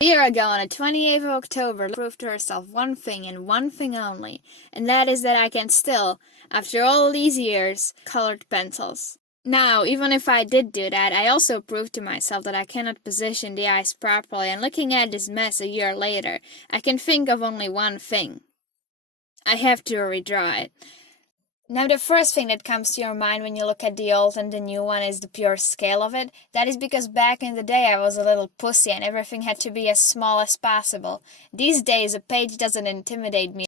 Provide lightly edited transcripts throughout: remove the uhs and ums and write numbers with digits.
A year ago, on the 28th of October, proved to herself one thing and one thing only, and that is that I can still, after all these years, colored pencils. Now, even if I did do that, I also proved to myself that I cannot position the eyes properly, and looking at this mess a year later, I can think of only one thing. I have to redraw it. Now, the first thing that comes to your mind when you look at the old and the new one is the pure scale of it. That is because back in the day I was a little pussy and everything had to be as small as possible. These days a page doesn't intimidate me.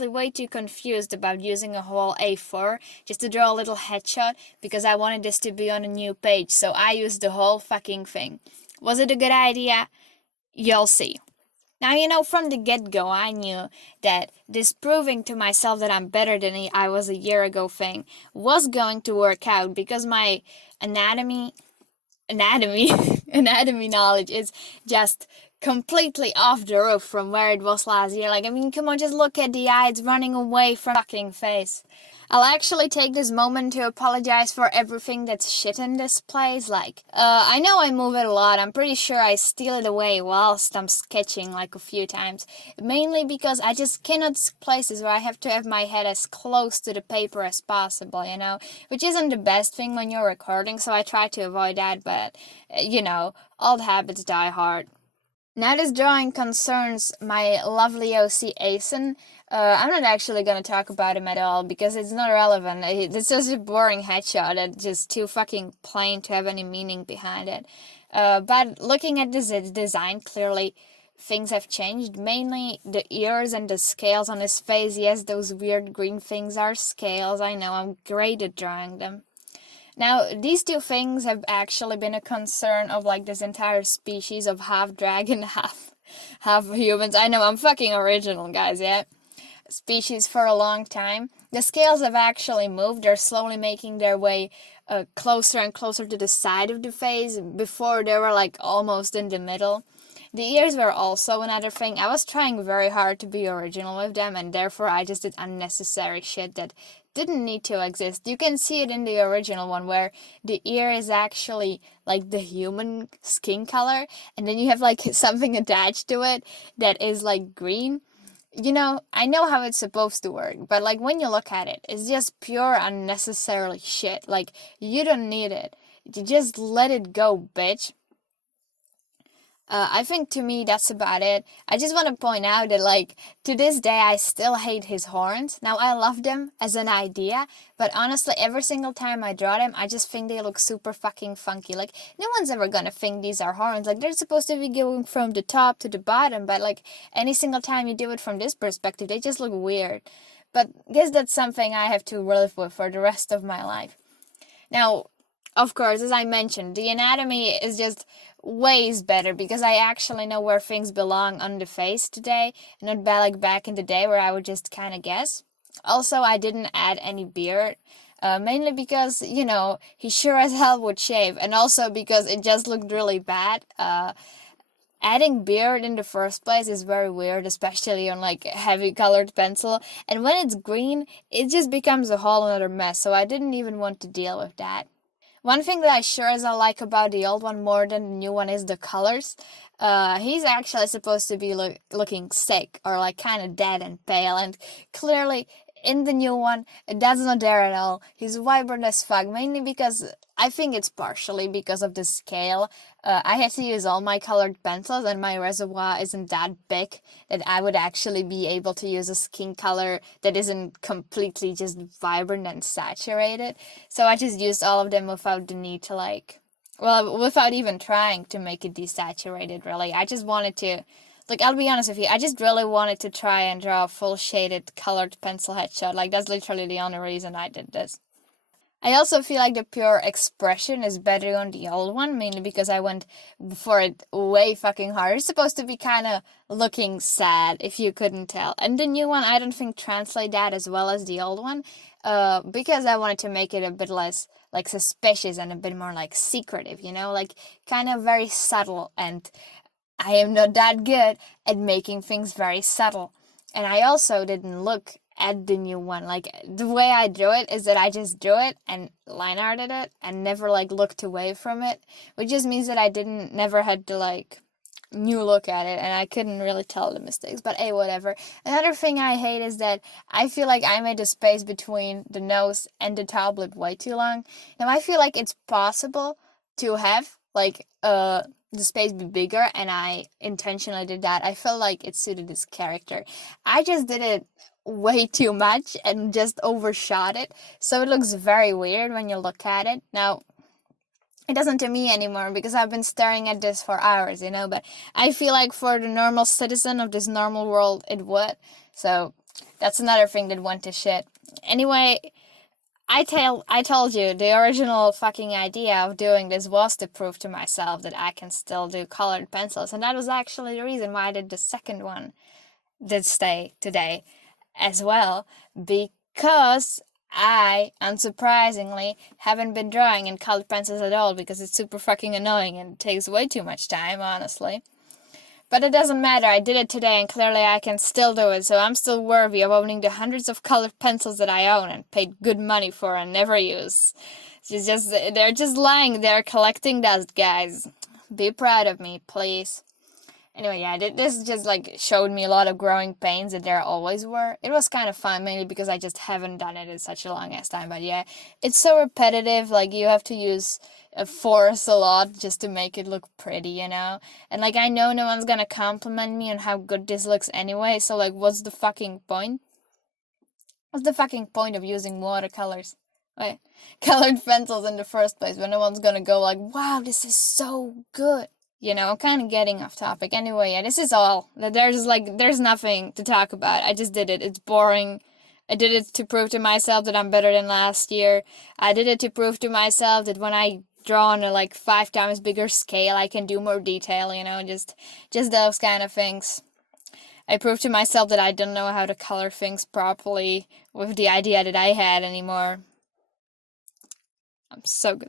I'm way too confused about using a whole A4 just to draw a little headshot because I wanted this to be on a new page, so I used the whole fucking thing. Was it a good idea? You'll see. Now, from the get-go, I knew that this proving to myself that I'm better than I was a year ago thing was going to work out because my anatomy, anatomy knowledge is just completely off the roof from where it was last year. Like, I mean, come on, just look at the eye, it's running away from the fucking face. I'll actually take this moment to apologize for everything that's shit in this place. Like, I know I move it a lot. I'm pretty sure I steal it away whilst I'm sketching like a few times. Mainly because I just cannot places where I have to have my head as close to the paper as possible, which isn't the best thing when you're recording, so I try to avoid that, but, old habits die hard. Now this drawing concerns my lovely OC Asen. I'm not actually gonna talk about him at all because it's not relevant. It's just a boring headshot that's just too fucking plain to have any meaning behind it. But looking at this design, clearly things have changed. Mainly the ears and the scales on his face. Yes, those weird green things are scales. I know, I'm great at drawing them. Now, these two things have actually been a concern of like this entire species of half dragon, half humans. I know, I'm fucking original, guys, yeah? Species for a long time. The scales have actually moved. They're slowly making their way closer and closer to the side of the face. Before, they were like almost in the middle. The ears were also another thing. I was trying very hard to be original with them, and therefore I just did unnecessary shit that didn't need to exist. You can see it in the original one where the ear is actually like the human skin color, and then you have like something attached to it that is like green. I know how it's supposed to work, but like when you look at it, it's just pure unnecessarily shit. Like, you don't need it. You just let it go, bitch. I think to me that's about it. I just want to point out that like to this day I still hate his horns. Now I love them as an idea, but honestly every single time I draw them I just think they look super fucking funky. Like no one's ever gonna think these are horns. Like they're supposed to be going from the top to the bottom, but like any single time you do it from this perspective they just look weird. But I guess that's something I have to live with for the rest of my life. Now, of course, as I mentioned, the anatomy is just ways better because I actually know where things belong on the face today, and not like back in the day where I would just kind of guess. Also, I didn't add any beard, mainly because, he sure as hell would shave, and also because it just looked really bad. Adding beard in the first place is very weird, especially on like heavy colored pencil, and when it's green, it just becomes a whole other mess, so I didn't even want to deal with that. One thing that I sure as I like about the old one more than the new one is the colors. He's actually supposed to be looking sick or like kind of dead and pale, and clearly in the new one that's not there at all. He's vibrant as fuck, mainly because I think it's partially because of the scale. I had to use all my colored pencils and my reservoir isn't that big that I would actually be able to use a skin color that isn't completely just vibrant and saturated. So I just used all of them without the need to without even trying to make it desaturated, really. I just wanted to, I'll be honest with you, I just really wanted to try and draw a full shaded colored pencil headshot. Like, that's literally the only reason I did this. I also feel like the pure expression is better on the old one, mainly because I went for it way fucking hard. It's supposed to be kind of looking sad, if you couldn't tell. And the new one, I don't think translate that as well as the old one, because I wanted to make it a bit less, like, suspicious and a bit more, like, secretive, like, kind of very subtle, and I am not that good at making things very subtle. And I also didn't look at the new one. Like, the way I drew it is that I just drew it and line arted it and never, like, looked away from it. Which just means that I never had to, like, new look at it, and I couldn't really tell the mistakes, but hey, whatever. Another thing I hate is that I feel like I made the space between the nose and the tablet way too long. Now I feel like it's possible to have like the space be bigger, and I intentionally did that. I felt like it suited this character. I just did it way too much and just overshot it, so it looks very weird when you look at it. Now it doesn't to me anymore because I've been staring at this for hours, you know, but I feel like for the normal citizen of this normal world, it would. So that's another thing that went to shit. Anyway, I told you the original fucking idea of doing this was to prove to myself that I can still do colored pencils, and that was actually the reason why I did the second one this day today as well, because I, unsurprisingly, haven't been drawing in colored pencils at all because it's super fucking annoying and takes way too much time, honestly. But it doesn't matter, I did it today and clearly I can still do it, so I'm still worthy of owning the hundreds of colored pencils that I own and paid good money for and never use. They're just lying there collecting dust, guys. Be proud of me, please. Anyway, yeah, this just like showed me a lot of growing pains that there always were. It was kind of fun, mainly because I just haven't done it in such a long ass time. But yeah, it's so repetitive, like you have to use a force a lot just to make it look pretty, you know? And like I know no one's gonna compliment me on how good this looks anyway, so like what's the fucking point? What's the fucking point of using watercolors? Wait, colored pencils in the first place when no one's gonna go like, wow, this is so good. You know, I'm kind of getting off topic. Anyway, yeah, this is all. There's nothing to talk about. I just did it. It's boring. I did it to prove to myself that I'm better than last year. I did it to prove to myself that when I draw on a like 5 times bigger scale, I can do more detail, you know, just those kind of things. I proved to myself that I don't know how to color things properly with the idea that I had anymore. I'm so good.